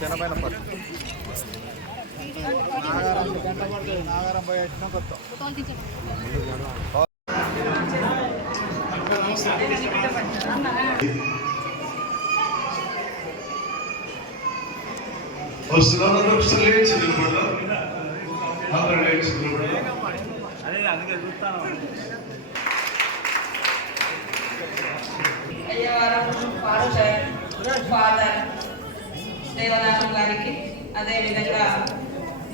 చిన్నమైన పట్టు నాగారం గంట పడుతుంది. నాగారం పోయి వచ్చినా కొత్త వస్తున్నాను చదువుకుంటా అందరూ చదువుకుంటా అయ్యవారం ఫాదర్ దేవదానం గారికి, అదేవిధంగా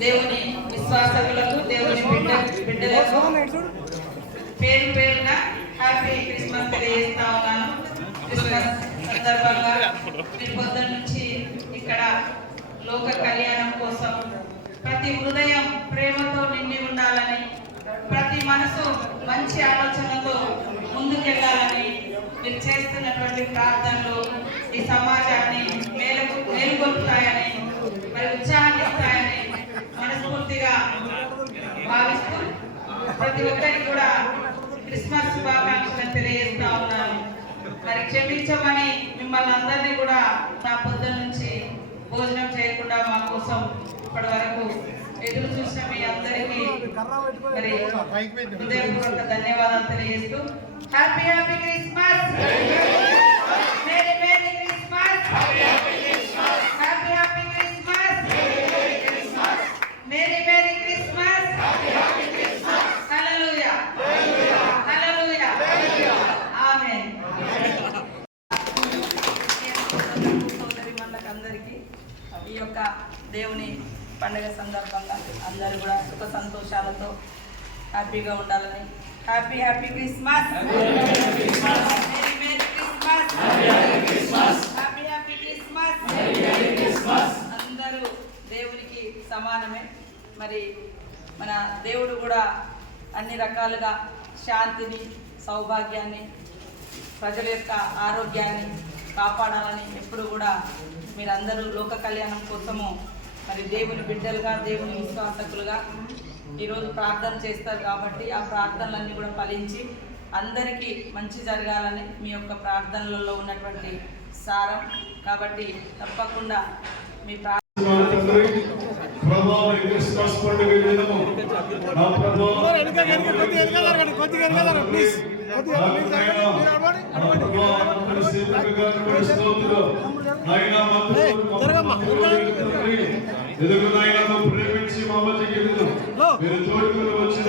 దేవుని విశ్వాసకులకు, దేవుని బిడ్డలకు పేరు పేరున హ్యాపీ క్రిస్మస్ తెలియజేస్తా ఉన్నాను. క్రిస్మస్ సందర్భంగా మీరు పొద్దున్న నుంచి ఇక్కడ లోక కళ్యాణం కోసం ప్రతి హృదయం ప్రేమతో నిండి ఉండాలని, ప్రతి మనసు మంచి ఆలోచనతో ముందుకెళ్లాలని మీరు చేస్తున్నటువంటి ప్రార్థనలు ఈ సమాజాన్ని మేలుకొల్పుతాయని, మరి ఉత్సాహాన్నిస్తాయని మనస్ఫూర్తిగా భావిస్తూ ప్రతి ఒక్కరికి కూడా క్రిస్మస్ శుభాకాంక్షలను తెలియజేస్తా ఉన్నాను. మరి క్షమించమని మిమ్మల్ని అందరినీ కూడా నా పొద్దున్న నుంచి భోజనం చేయకుండా మా కోసం ఇప్పటి వరకు ఎదురు చూసిన మీ అందరికీ మరి హృదయపూర్వక ధన్యవాదాలు తెలియజేస్తూ happy happy Christmas, merry merry Christmas, happy happy Christmas, merry merry Christmas, hallelujah hallelujah amen. సోదరిమణులకందరికీ ఈ యొక్క దేవుని పండుగ సందర్భంగా అందరూ కూడా సుఖ సంతోషాలతో హ్యాపీగా ఉండాలని, happy happy Christmas, happy Christmas. అందరూ దేవునికి సమానమే. మరి మన దేవుడు కూడా అన్ని రకాలుగా శాంతిని, సౌభాగ్యాన్ని, ప్రజల యొక్క ఆరోగ్యాన్ని కాపాడాలని ఎప్పుడు కూడా మీరందరూ లోక కళ్యాణం కోసము మరి దేవుని బిడ్డలుగా, దేవుని విశ్వాసకులుగా ఈరోజు ప్రార్థన చేస్తారు కాబట్టి ఆ ప్రార్థనలన్నీ కూడా ఫలించి అందరికీ మంచి జరగాలని మీ యొక్క ప్రార్థనలలో ఉన్నటువంటి సారం. కాబట్టి తప్పకుండా మీ ప్రేమించి మీరు తోడుకొని వచ్చిన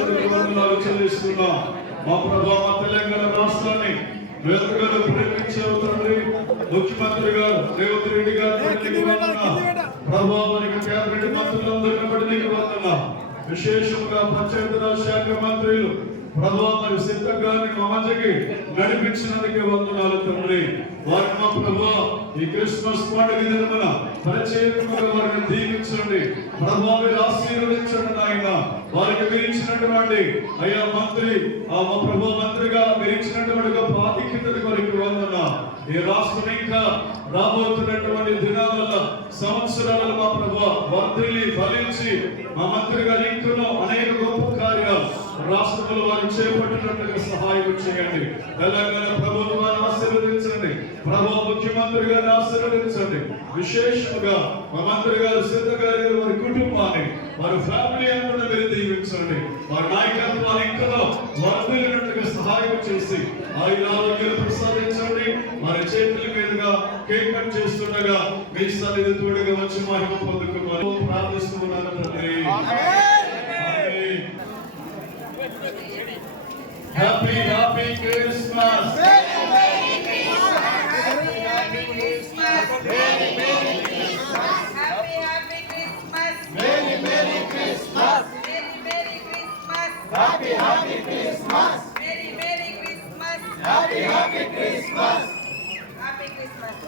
మా ప్రభావ తెలంగాణ రాష్ట్రాన్ని వేదగారు ప్రేమించారు తండ్రి. ముఖ్యమంత్రి గారు రేవంత్ రెడ్డి గారు ప్రభావానికి కేబినెట్ మంత్రులందరినీ బట్టి నీకు వందనా. విశేషంగా పంచాయతీరాజ్ శాఖ మంత్రులు ప్రభావ మరి సిద్ధం గారిని మా మధ్యకి నడిపించినందుకే వందనాలు తండ్రి. వారిని మా ప్రభావ ఈ క్రిస్మస్ పండుగ దినమున ప్రత్యేకంగా వారిని దీవించండి, ప్రభావ మీరు ఆశీర్వదించండి నాయన. వారికి మీరు ఇచ్చినటువంటి అయ్యా మంత్రి మా ప్రభావ మంత్రిగా మీరు ఇచ్చినటువంటి గొప్ప ఆధిక్యతకు వారికి వందన. ఈ రాష్ట్రం ఇంకా రాబోతున్నటువంటి దినాలలో, సంవత్సరాలలో మా ప్రభావ వర్ధిల్లి ఫలించి మా మంత్రి గారు ఇంకనూ అనేక గొప్ప కార్యాలు రాష్ట్రంలో వారు చేపట్టినట్టుగా సహాయం చేయండి. తెలంగాణ ప్రభుత్వాన్ని ఆశీర్వదించండి, ప్రభావ ముఖ్యమంత్రి గారిని ఆశీర్వదించండి. విశేషంగా మా మంత్రి గారు సిద్ధ గారి వారి కుటుంబాన్ని, వారి ఫ్యామిలీ అంతా మీరు దీవించండి. వారి నాయకత్వాన్ని ఇంకా వర్ధిల్లినట్టుగా సహాయం చేసి ఆరోగ్యాలు ప్రసాదించండి. వారి చేతుల మీదుగా కేక్ కట్ చేస్తుండగా మీ సన్నిధి తోడుగా వచ్చి మహిమ పొందుకోమని ప్రార్థిస్తున్నాను తండ్రి. Happy happy Christmas, Happy Christmas.